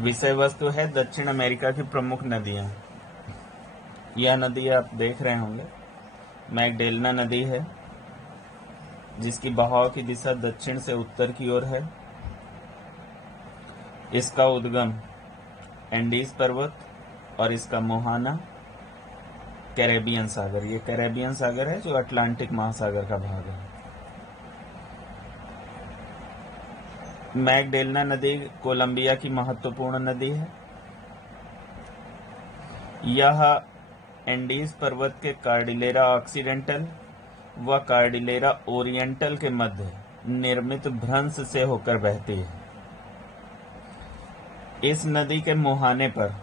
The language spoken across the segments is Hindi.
विषय वस्तु है दक्षिण अमेरिका की प्रमुख नदियां। यह नदी आप देख रहे होंगे मैगडेलना नदी है, जिसकी बहाव की दिशा दक्षिण से उत्तर की ओर है। इसका उद्गम एंडीज पर्वत और इसका मुहाना कैरेबियन सागर। ये कैरेबियन सागर है जो अटलांटिक महासागर का भाग है। मैगडेलना नदी कोलंबिया की महत्वपूर्ण नदी है। यह एंडीज पर्वत के कार्डिलेरा ऑक्सीडेंटल व कार्डिलेरा ओरिएंटल के मध्य निर्मित भ्रंश से होकर बहती है। इस नदी के मुहाने पर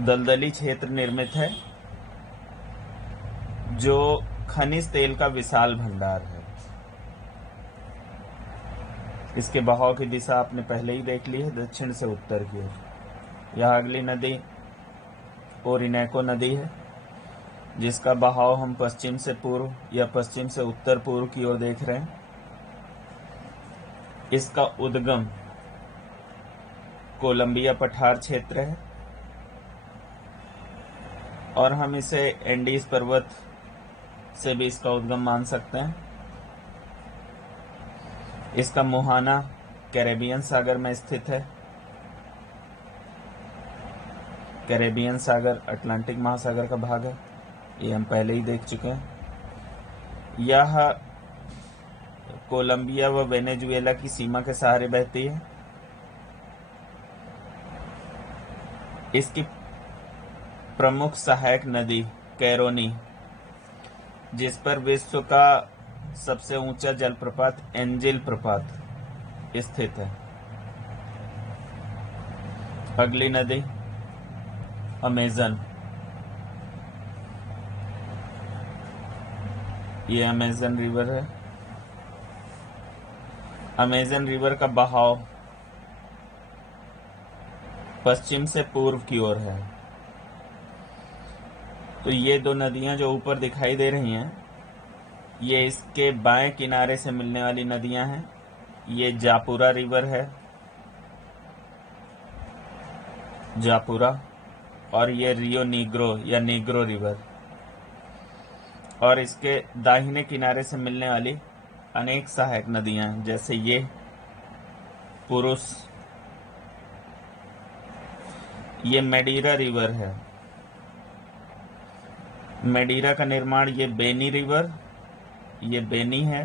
दलदली क्षेत्र निर्मित है, जो खनिज तेल का विशाल भंडार है। इसके बहाव की दिशा आपने पहले ही देख ली है, दक्षिण से उत्तर की ओर। यह अगली नदी ओरिनेको नदी है, जिसका बहाव हम पश्चिम से पूर्व या पश्चिम से उत्तर पूर्व की ओर देख रहे हैं। इसका उद्गम कोलंबिया पठार क्षेत्र है और हम इसे एंडीज पर्वत से भी इसका उद्गम मान सकते हैं। इसका मुहाना कैरेबियन सागर में स्थित है। कैरेबियन सागर अटलांटिक महासागर का भाग है, ये हम पहले ही देख चुके हैं। यह कोलंबिया व वेनेजुएला की सीमा के सहारे बहती है। इसकी प्रमुख सहायक नदी कैरोनी, जिस पर विश्व का सबसे ऊंचा जलप्रपात एंजिल प्रपात स्थित है। अगली नदी अमेजन। ये अमेजन रिवर है। अमेजन रिवर का बहाव पश्चिम से पूर्व की ओर है। तो ये दो नदियां जो ऊपर दिखाई दे रही हैं, ये इसके बाएं किनारे से मिलने वाली नदियां हैं। ये जापुरा रिवर है, जापुरा, और ये रियो नीग्रो या नीग्रो रिवर। और इसके दाहिने किनारे से मिलने वाली अनेक सहायक नदियां हैं, जैसे ये पुरुष, ये मेडीरा रिवर है। मेडीरा का निर्माण ये बेनी रिवर, ये बेनी है,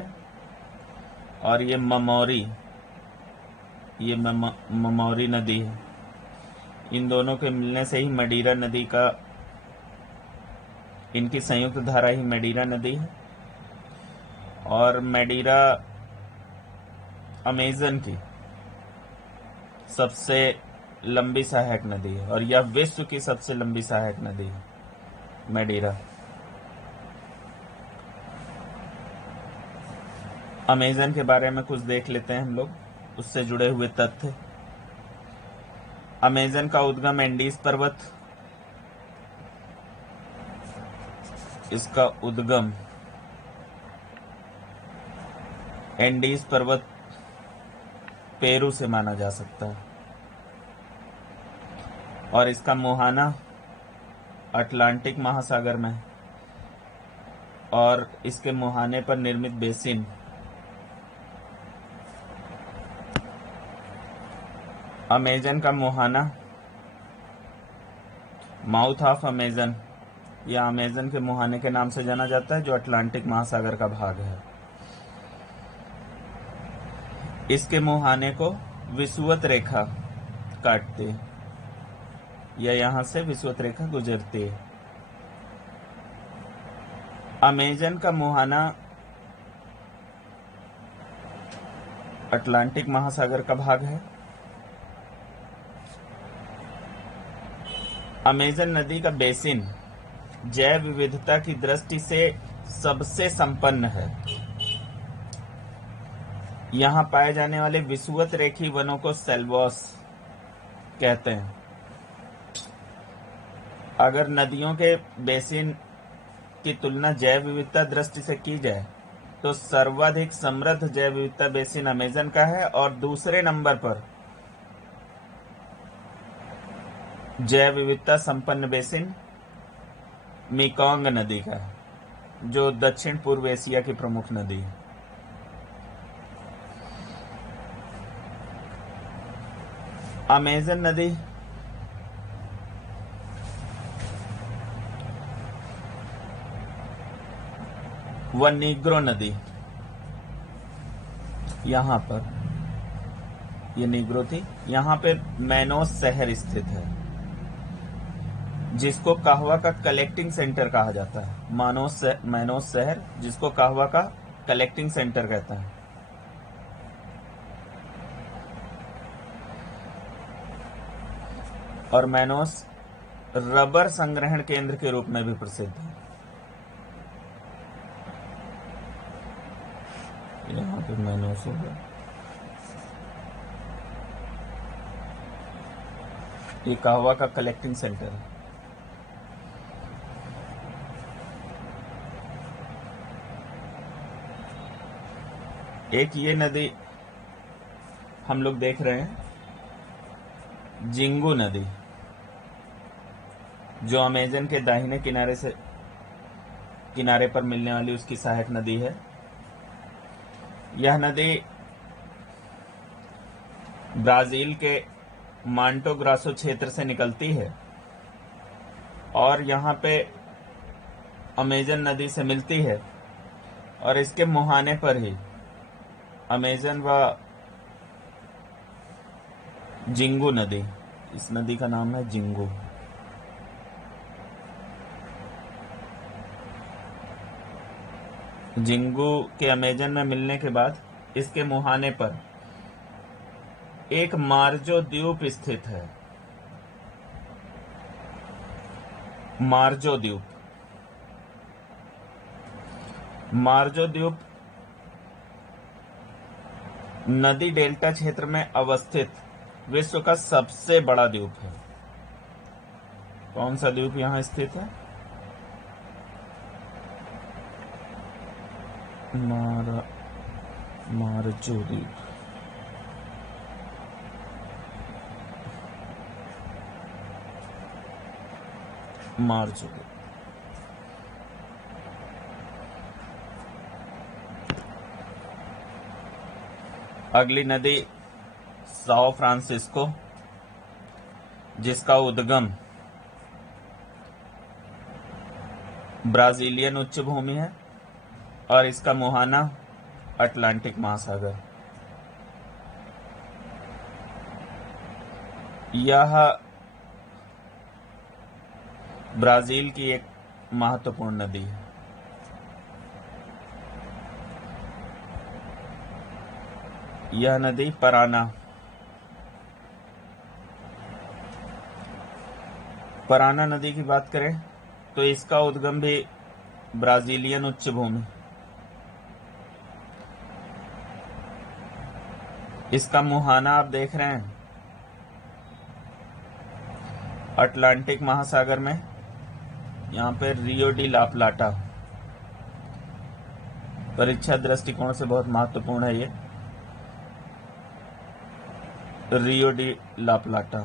और ये ममौरी, ये ममौरी नदी है। इन दोनों के मिलने से ही मडीरा नदी का, इनकी संयुक्त धारा ही मडीरा नदी है। और मडीरा अमेजन की सबसे लंबी सहायक नदी है, और यह विश्व की सबसे लंबी सहायक नदी है मडीरा। अमेजन के बारे में कुछ देख लेते हैं हम लोग, उससे जुड़े हुए तथ्य। अमेजन का उद्गम एंडीज पर्वत, इसका उद्गम एंडीज पर्वत पेरू से माना जा सकता है, और इसका मुहाना अटलांटिक महासागर में, और इसके मुहाने पर निर्मित बेसिन अमेजन का मुहाना माउथ ऑफ अमेजन या अमेजन के मुहाने के नाम से जाना जाता है, जो अटलांटिक महासागर का भाग है। इसके मुहाने को विषुवत रेखा काटती है, या यहां से विषुवत रेखा गुजरती है। अमेजन का मुहाना अटलांटिक महासागर का भाग है। अमेजन नदी का बेसिन जैव विविधता की दृष्टि से सबसे संपन्न है। यहां पाए जाने वाले विषुवत रेखी वनों को सेल्वोस कहते हैं। अगर नदियों के बेसिन की तुलना जैव विविधता दृष्टि से की जाए, तो सर्वाधिक समृद्ध जैव विविधता बेसिन अमेजन का है और दूसरे नंबर पर जैव विविधता संपन्न बेसिन मेकोंग नदी का है, जो दक्षिण पूर्व एशिया की प्रमुख नदी है। अमेजन नदी व नीग्रो नदी, यहां पर ये नीग्रो थी, यहां पे मैनोस शहर स्थित है, जिसको कहवा का कलेक्टिंग सेंटर कहा जाता है। मैनोस शहर, जिसको कहवा का कलेक्टिंग सेंटर कहता है। और मैनोस रबर संग्रहण केंद्र के रूप में भी प्रसिद्ध है। यहाँ पे मैनोस होगा, ये कहवा का कलेक्टिंग सेंटर है। एक ये नदी हम लोग देख रहे हैं, जिंगू नदी, जो अमेजन के दाहिने किनारे पर मिलने वाली उसकी सहायक नदी है। यह नदी ब्राजील के मांटो ग्रासो क्षेत्र से निकलती है और यहाँ पे अमेजन नदी से मिलती है, और इसके मुहाने पर ही अमेजन व जिंगू नदी, इस नदी का नाम है जिंगू। जिंगू के अमेजन में मिलने के बाद इसके मुहाने पर एक मार्जो द्वीप स्थित है। मार्जो द्वीप नदी डेल्टा क्षेत्र में अवस्थित विश्व का सबसे बड़ा द्वीप है। कौन सा द्वीप यहां स्थित है? मार्जो द्वीप। मार्जो द्वीप अगली नदी साओ फ्रांसिस्को, जिसका उद्गम ब्राजीलियन उच्च भूमि है और इसका मुहाना अटलांटिक महासागर। यह ब्राजील की एक महत्वपूर्ण नदी है। यह नदी पराना नदी की बात करें तो इसका उद्गम भी ब्राजीलियन उच्च भूमि, इसका मुहाना आप देख रहे हैं अटलांटिक महासागर में, यहाँ पे रियो डी ला प्लाटा। परीक्षा दृष्टिकोण से बहुत महत्वपूर्ण है ये रियो डी ला प्लाटा।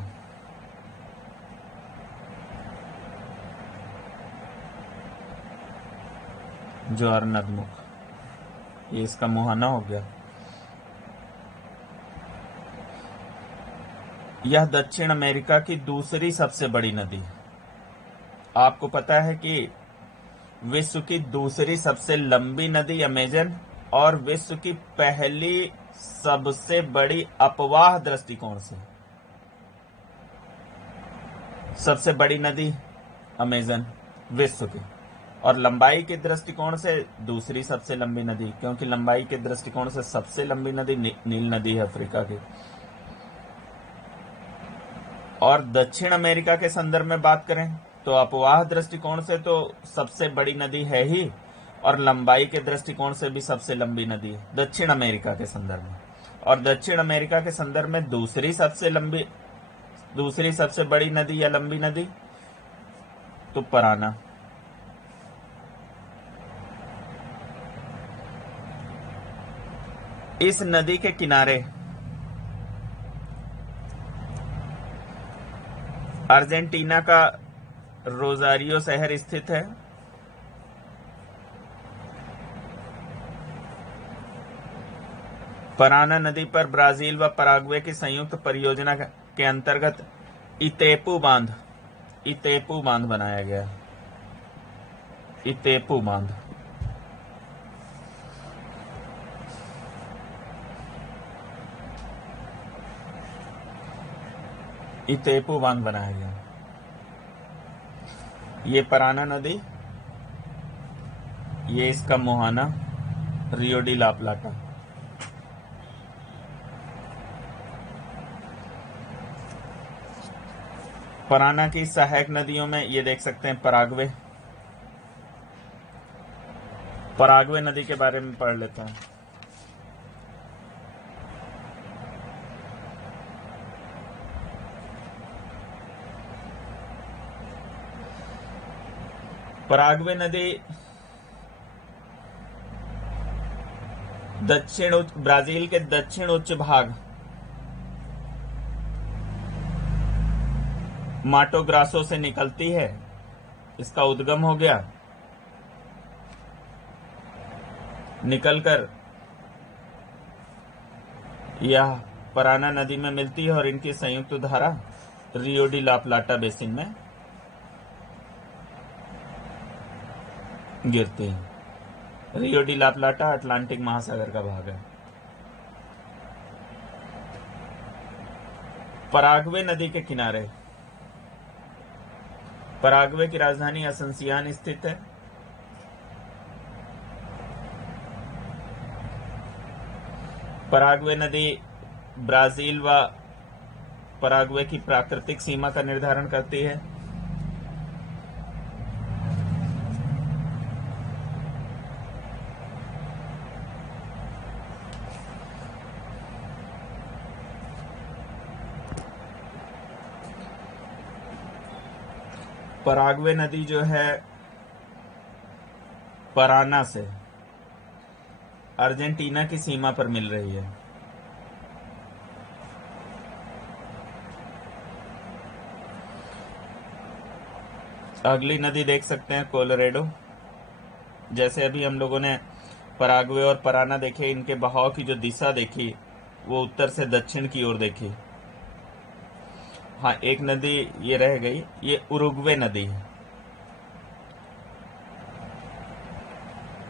ज्वार नदमुख, ये इसका मुहाना हो गया। यह दक्षिण अमेरिका की दूसरी सबसे बड़ी नदी है। आपको पता है कि विश्व की दूसरी सबसे लंबी नदी अमेजन और विश्व की पहली सबसे बड़ी अपवाह दृष्टिकोण से सबसे बड़ी नदी अमेजन विश्व की, और लंबाई के दृष्टिकोण से दूसरी सबसे लंबी नदी, क्योंकि लंबाई के दृष्टिकोण से सबसे लंबी नदी नील नदी है अफ्रीका की। और दक्षिण अमेरिका के संदर्भ में बात करें तो अपवाह दृष्टिकोण से तो सबसे बड़ी नदी है ही, और लंबाई के दृष्टिकोण से भी सबसे लंबी नदी है दक्षिण अमेरिका के संदर्भ में। और दक्षिण अमेरिका के संदर्भ में दूसरी सबसे बड़ी नदी या लंबी नदी तो पराना। इस नदी के किनारे अर्जेंटीना का रोजारियो शहर स्थित है। पराना नदी पर ब्राजील व पराग्वे की संयुक्त परियोजना के अंतर्गत इतेपू बांध बनाया गया। इतेपू बांध बनाया गया। ये पराना नदी, ये इसका मुहाना रियो डी ला प्लाटा। पराना की सहायक नदियों में ये देख सकते हैं पराग्वे नदी के बारे में पढ़ लेते हैं। पराग्वे नदी ब्राजील के दक्षिण उच्च भाग माटो ग्रासो से निकलती है। इसका उद्गम हो गया, निकलकर यह पराना नदी में मिलती है और इनकी संयुक्त धारा रियो डी ला प्लाटा बेसिन में गिरती है। रियो डी ला प्लाटा अटलांटिक महासागर का भाग है। पराग्वे नदी के किनारे पराग्वे की राजधानी असंसियान स्थित है। पराग्वे नदी ब्राजील व पराग्वे की प्राकृतिक सीमा का निर्धारण करती है। पराग्वे नदी जो है पराना से अर्जेंटीना की सीमा पर मिल रही है। अगली नदी देख सकते हैं कोलोरेडो। जैसे अभी हम लोगों ने पराग्वे और पराना देखे, इनके बहाव की जो दिशा देखी वो उत्तर से दक्षिण की ओर देखी। हाँ, एक नदी ये रह गई, ये उरुग्वे नदी है।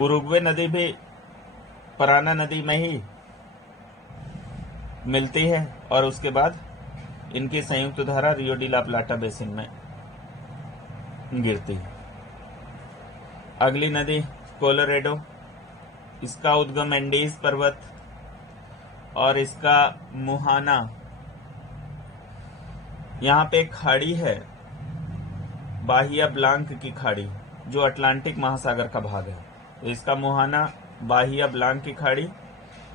उरुग्वे नदी भी पराना नदी में ही मिलती है और उसके बाद इनकी संयुक्त धारा रियो डी ला प्लाटा बेसिन में गिरती है। अगली नदी कोलोरेडो, इसका उद्गम एंडीज पर्वत और इसका मुहाना, यहाँ पे एक खाड़ी है बाहिया ब्लांक की खाड़ी जो अटलांटिक महासागर का भाग है। तो इसका मुहाना बाहिया ब्लांक की खाड़ी,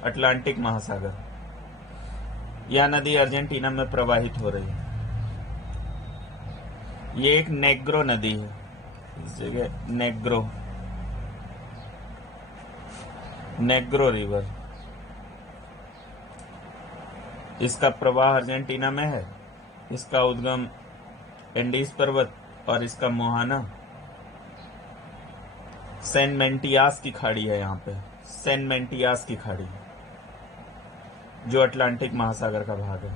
अटलांटिक महासागर। यह नदी अर्जेंटीना में प्रवाहित हो रही है। ये एक नेग्रो नदी है, इस जगह नेग्रो रिवर। इसका प्रवाह अर्जेंटीना में है। इसका उद्गम एंडीज पर्वत और इसका मुहाना सैन मेंटियास की खाड़ी है। यहाँ पे सैन मेंटियास की खाड़ी जो अटलांटिक महासागर का भाग है।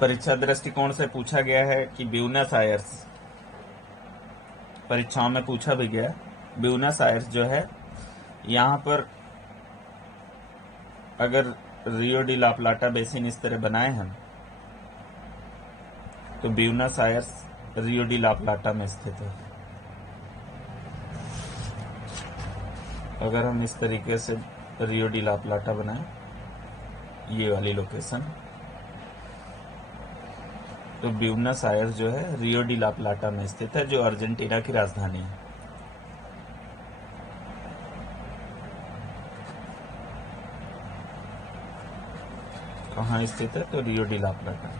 परीक्षा दृष्टिकोण से पूछा गया है कि ब्यूनस आयर्स, परीक्षाओं में पूछा भी गया, ब्यूनस आयर्स जो है यहाँ पर अगर रियो डी ला प्लाटा बेसिन इस तरह बनाए हम तो ब्यूनस आयर्स रियो डी ला प्लाटा में स्थित है। अगर हम इस तरीके से रियो डी ला प्लाटा बनाए, ये वाली लोकेशन, तो ब्यूनस आयर्स जो है रियो डी ला प्लाटा में स्थित है, जो अर्जेंटीना की राजधानी है। कहाँ स्थित है? तो रियो डी ला प्लाटा।